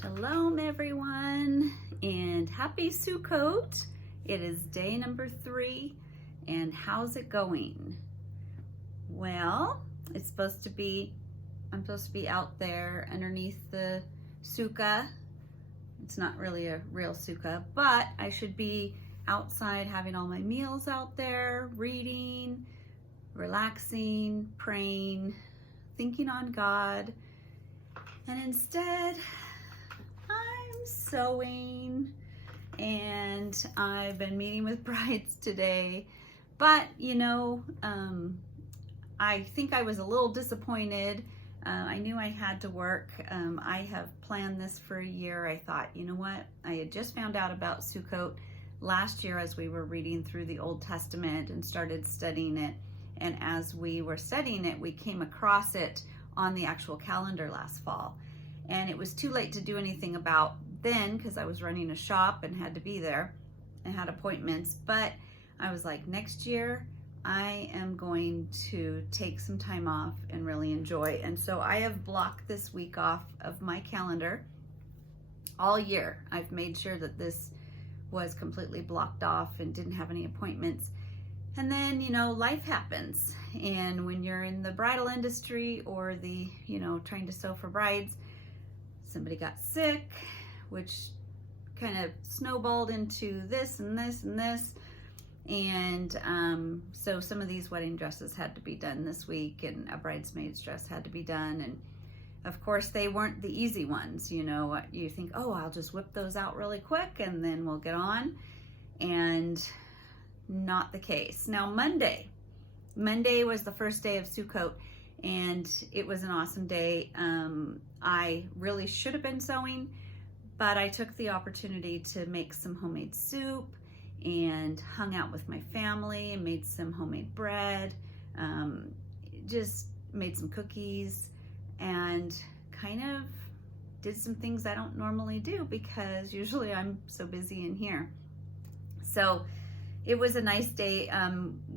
Shalom everyone, and happy Sukkot. It is day number 3, and how's it going? Well, I'm supposed to be out there underneath the sukkah. It's not really a real sukkah, but I should be outside having all my meals out there, reading, relaxing, praying, thinking on God, and instead I'm sewing, and I've been meeting with brides today, but I think I was a little disappointed. I knew I had to work. I have planned this for a year. I thought, you know what? I had just found out about Sukkot last year as we were reading through the Old Testament and started studying it. And as we were studying it, we came across it on the actual calendar last fall. And it was too late to do anything about then because I was running a shop and had to be there and had appointments. But I was like, next year I am going to take some time off and really enjoy. And so I have blocked this week off of my calendar all year. I've made sure that this was completely blocked off and didn't have any appointments. And then, life happens. And when you're in the bridal industry or the, trying to sew for brides, somebody got sick, which kind of snowballed into this and this and this. And so some of these wedding dresses had to be done this week, and a bridesmaid's dress had to be done. And of course, they weren't the easy ones. You think, oh, I'll just whip those out really quick and then we'll get on. And not the case. Now, Monday was the first day of Sukkot, and it was an awesome day. I really should have been sewing, but I took the opportunity to make some homemade soup and hung out with my family and made some homemade bread, just made some cookies, and kind of did some things I don't normally do because usually I'm so busy in here. So it was a nice day.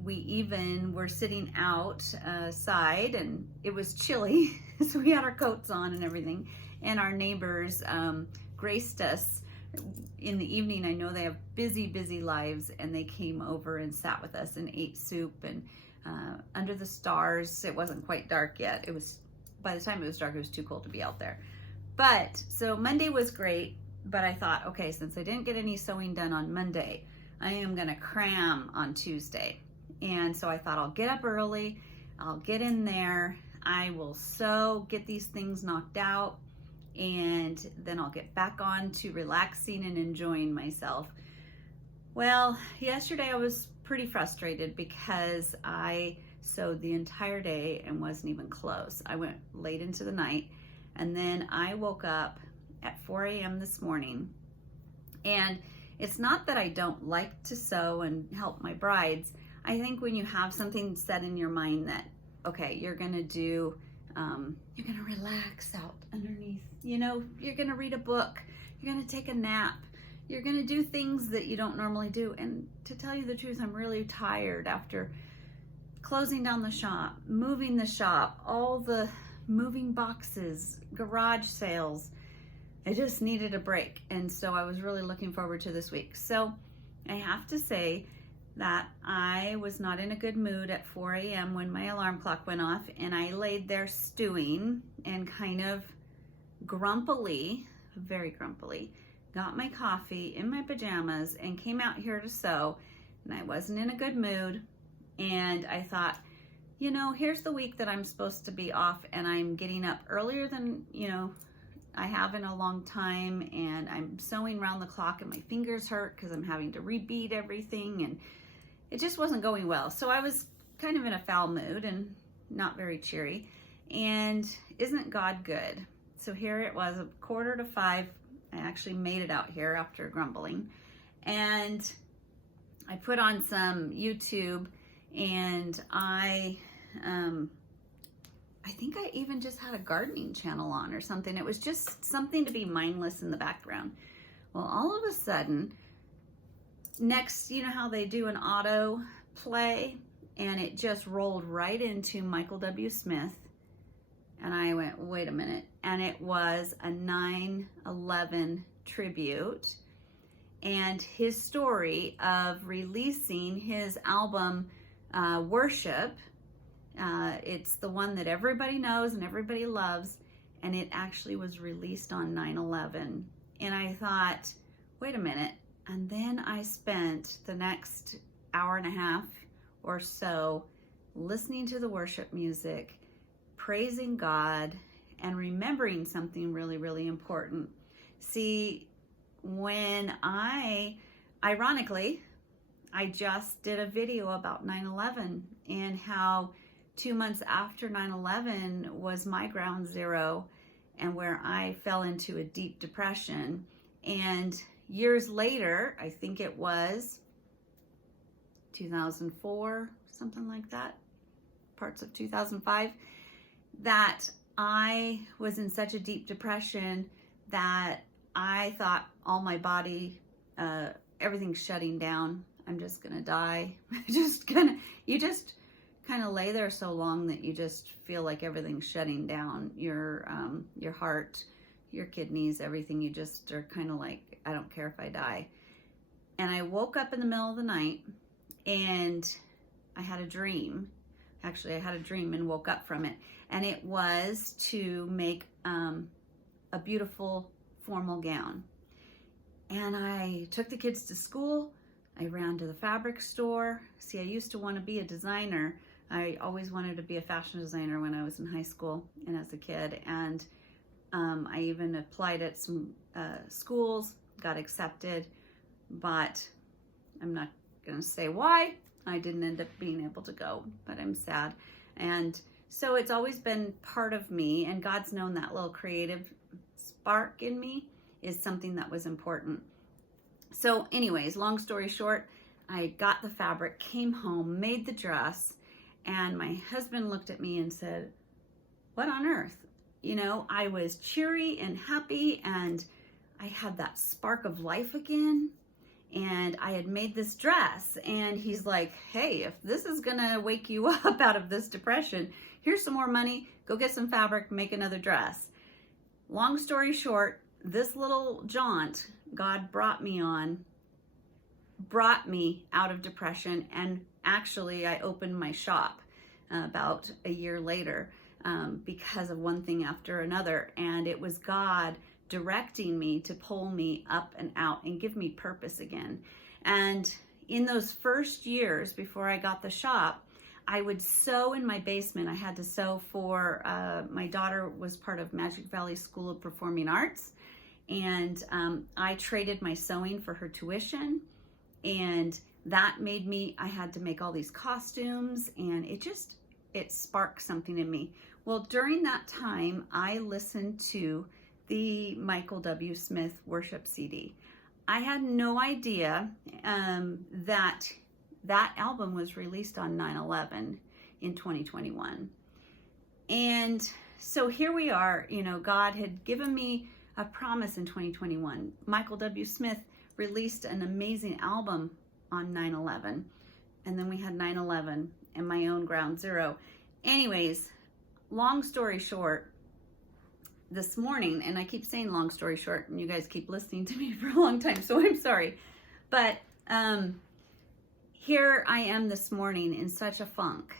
We even were sitting outside, and it was chilly, so we had our coats on and everything. And our neighbors graced us in the evening. I know they have busy lives, and they came over and sat with us and ate soup and under the stars. It wasn't quite dark yet. It was, by the time it was dark, it was too cold to be out there. But so Monday was great, but I thought, okay, since I didn't get any sewing done on Monday, I am gonna cram on Tuesday. And so I thought, I'll get up early, I'll get in there, I will sew, get these things knocked out, and then I'll get back on to relaxing and enjoying myself. Well, yesterday I was pretty frustrated because I sewed the entire day and wasn't even close. I went late into the night, and then I woke up at 4 a.m. this morning. And it's not that I don't like to sew and help my brides. I think when you have something set in your mind that, okay, you're gonna do, you're gonna relax out underneath, you're gonna read a book, you're gonna take a nap, you're gonna do things that you don't normally do. And to tell you the truth, I'm really tired after closing down the shop, moving the shop, all the moving boxes, garage sales. I just needed a break, and so I was really looking forward to this week. So I have to say that I was not in a good mood at 4 a.m. when my alarm clock went off, and I laid there stewing and kind of grumpily, very grumpily, got my coffee in my pajamas and came out here to sew, and I wasn't in a good mood. And I thought, here's the week that I'm supposed to be off, and I'm getting up earlier than, I have in a long time, and I'm sewing around the clock, and my fingers hurt because I'm having to rebead everything, and it just wasn't going well. So I was kind of in a foul mood and not very cheery. And isn't God good? So here it was, 4:45. I actually made it out here after grumbling, and I put on some YouTube, and I think I even just had a gardening channel on or something. It was just something to be mindless in the background. Well, all of a sudden, next, how they do an auto play, and it just rolled right into Michael W. Smith, And I went, wait a minute. And it was a 9/11 tribute. And his story of releasing his album, Worship. It's the one that everybody knows and everybody loves. And it actually was released on 9/11. And I thought, wait a minute. And then I spent the next hour and a half or so listening to the worship music, praising God, and remembering something really, really important. See, ironically, I just did a video about 9/11 and how 2 months after 9/11 was my ground zero, and where I fell into a deep depression. And years later, I think it was 2004, something like that, parts of 2005, that I was in such a deep depression that I thought all my body, everything's shutting down. I'm just gonna die. You just kind of lay there so long that you just feel like everything's shutting down. Your heart, your kidneys, everything. You just are kind of like, I don't care if I die. And I woke up in the middle of the night and I had a dream. Actually, I had a dream and woke up from it. And it was to make a beautiful formal gown. And I took the kids to school. I ran to the fabric store. See, I used to want to be a designer. I always wanted to be a fashion designer when I was in high school and as a kid. And I even applied at some schools, got accepted, but I'm not going to say why. I didn't end up being able to go, but I'm sad. And so it's always been part of me, and God's known that little creative spark in me is something that was important. So anyways, long story short, I got the fabric, came home, made the dress, and my husband looked at me and said, what on earth? You know, I was cheery and happy, and I had that spark of life again. And I had made this dress, and he's like, hey, if this is gonna wake you up out of this depression, here's some more money, go get some fabric, make another dress. Long story short, this little jaunt God brought me out of depression, and actually I opened my shop about a year later because of one thing after another, and it was God directing me to pull me up and out and give me purpose again. And in those first years before I got the shop, I would sew in my basement. I had to sew for, my daughter was part of Magic Valley School of Performing Arts, and I traded my sewing for her tuition, and that made me, I had to make all these costumes, and it sparked something in me. Well, during that time, I listened to the Michael W. Smith worship CD. I had no idea that album was released on 9/11 in 2021. And so here we are, you know, God had given me a promise in 2021. Michael W. Smith released an amazing album on 9/11. And then we had 9/11 and my own ground zero. Anyways, long story short, this morning, and I keep saying long story short, and you guys keep listening to me for a long time, so I'm sorry. But here I am this morning in such a funk.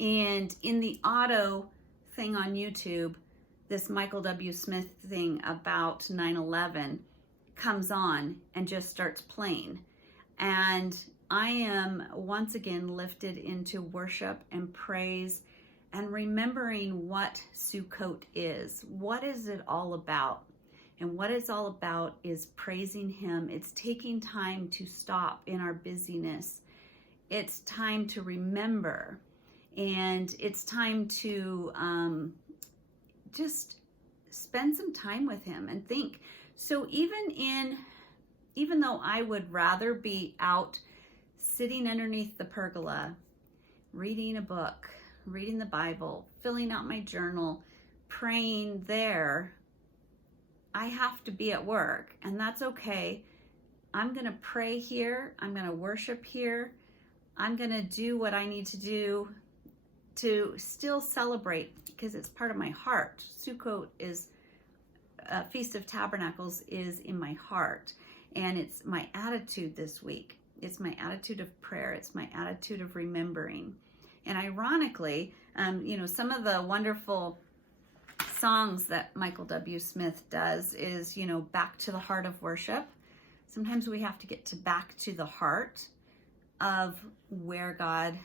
And in the auto thing on YouTube, this Michael W. Smith thing about 9/11 comes on and just starts playing. And I am once again lifted into worship and praise and remembering what Sukkot is. What is it all about? And what it's all about is praising Him. It's taking time to stop in our busyness. It's time to remember. And it's time to just spend some time with Him and think. So even though I would rather be out sitting underneath the pergola, reading a book, reading the Bible, filling out my journal, praying there, I have to be at work, and that's okay. I'm going to pray here. I'm going to worship here. I'm going to do what I need to do to still celebrate because it's part of my heart. Sukkot is Feast of Tabernacles is in my heart, and it's my attitude this week. It's my attitude of prayer. It's my attitude of remembering. And ironically, some of the wonderful songs that Michael W. Smith does is, back to the heart of worship. Sometimes we have to get back to the heart of where God,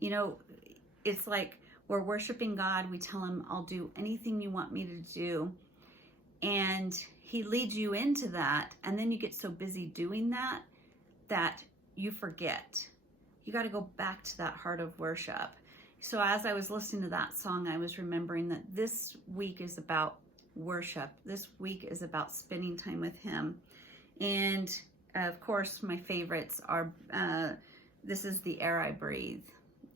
it's like we're worshiping God. We tell him, I'll do anything you want me to do. And he leads you into that. And then you get so busy doing that you forget. You got to go back to that heart of worship. So as I was listening to that song, I was remembering that this week is about worship. This week is about spending time with him. And of course, my favorites are, This Is the Air I Breathe.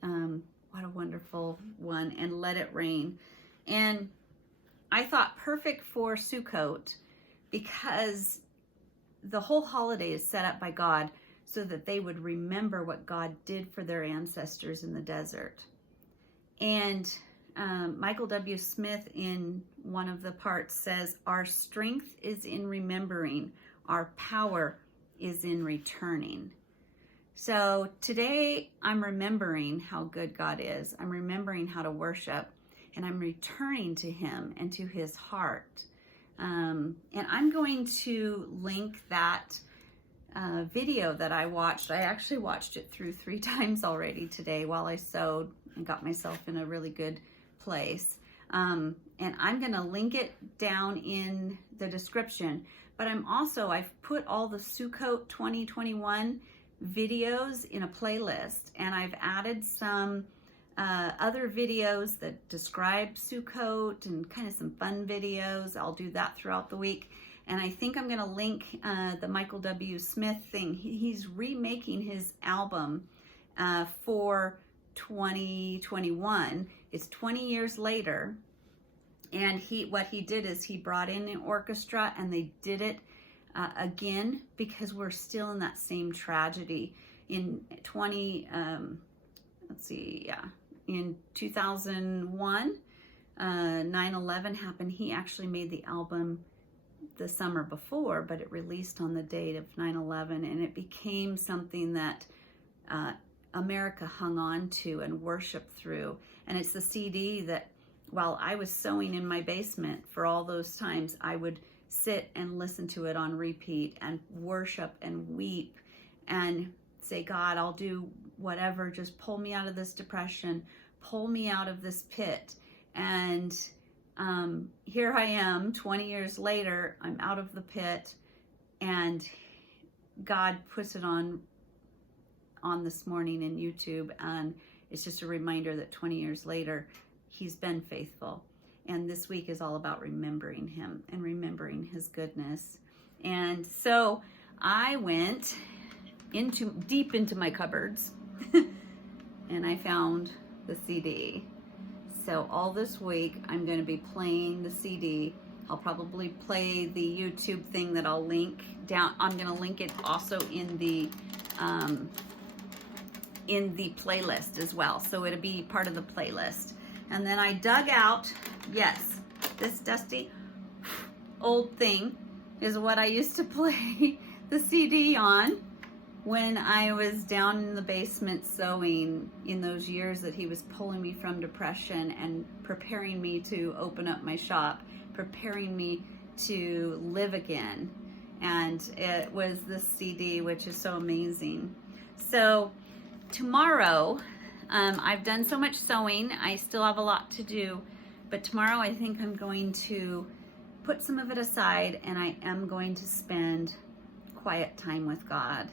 What a wonderful one. And Let It Rain. And I thought perfect for Sukkot because the whole holiday is set up by God so that they would remember what God did for their ancestors in the desert. And Michael W. Smith in one of the parts says, our strength is in remembering, our power is in returning. So today I'm remembering how good God is. I'm remembering how to worship, and I'm returning to him and to his heart. And I'm going to link that video that I watched. I actually watched it through 3 times already today while I sewed and got myself in a really good place. And I'm going to link it down in the description. But I've put all the Sukkot 2021 videos in a playlist, and I've added some other videos that describe Sukkot and kind of some fun videos. I'll do that throughout the week. And I think I'm going to link the Michael W. Smith thing. He's remaking his album for 2021. It's 20 years later. And what he did is he brought in an orchestra, and they did it again because we're still in that same tragedy. In in 2001, 9/11 happened. He actually made the album the summer before, but it released on the date of 9/11, and it became something that America hung on to and worshiped through. And it's the CD that while I was sewing in my basement for all those times, I would sit and listen to it on repeat and worship and weep and say, God, I'll do whatever, just pull me out of this depression, pull me out of this pit. And here I am 20 years later, I'm out of the pit, and God puts it on this morning in YouTube, and it's just a reminder that 20 years later, he's been faithful. And this week is all about remembering him and remembering his goodness. And so I went deep into my cupboards and I found the CD. So all this week I'm going to be playing the CD. I'll probably play the YouTube thing that I'll link down. I'm going to link it also in the playlist as well. So it'll be part of the playlist. And then I dug out, yes, this dusty old thing is what I used to play the CD on when I was down in the basement sewing in those years that he was pulling me from depression and preparing me to open up my shop, preparing me to live again. And it was this CD, which is so amazing. So tomorrow, I've done so much sewing. I still have a lot to do, but tomorrow I think I'm going to put some of it aside, and I am going to spend quiet time with God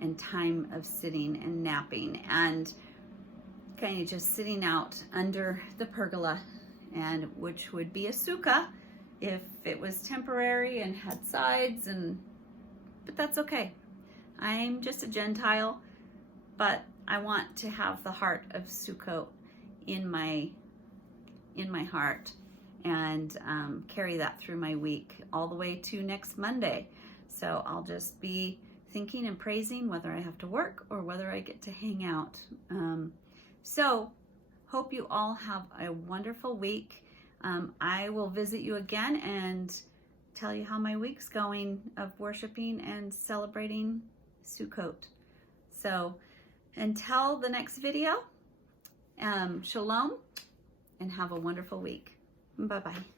and time of sitting and napping and kind of just sitting out under the pergola, and which would be a sukkah if it was temporary and had sides, but that's okay. I'm just a Gentile, but I want to have the heart of Sukkot in my heart and carry that through my week all the way to next Monday. So I'll just be thinking and praising whether I have to work or whether I get to hang out. So hope you all have a wonderful week. I will visit you again and tell you how my week's going of worshiping and celebrating Sukkot. So until the next video, shalom and have a wonderful week. Bye-bye.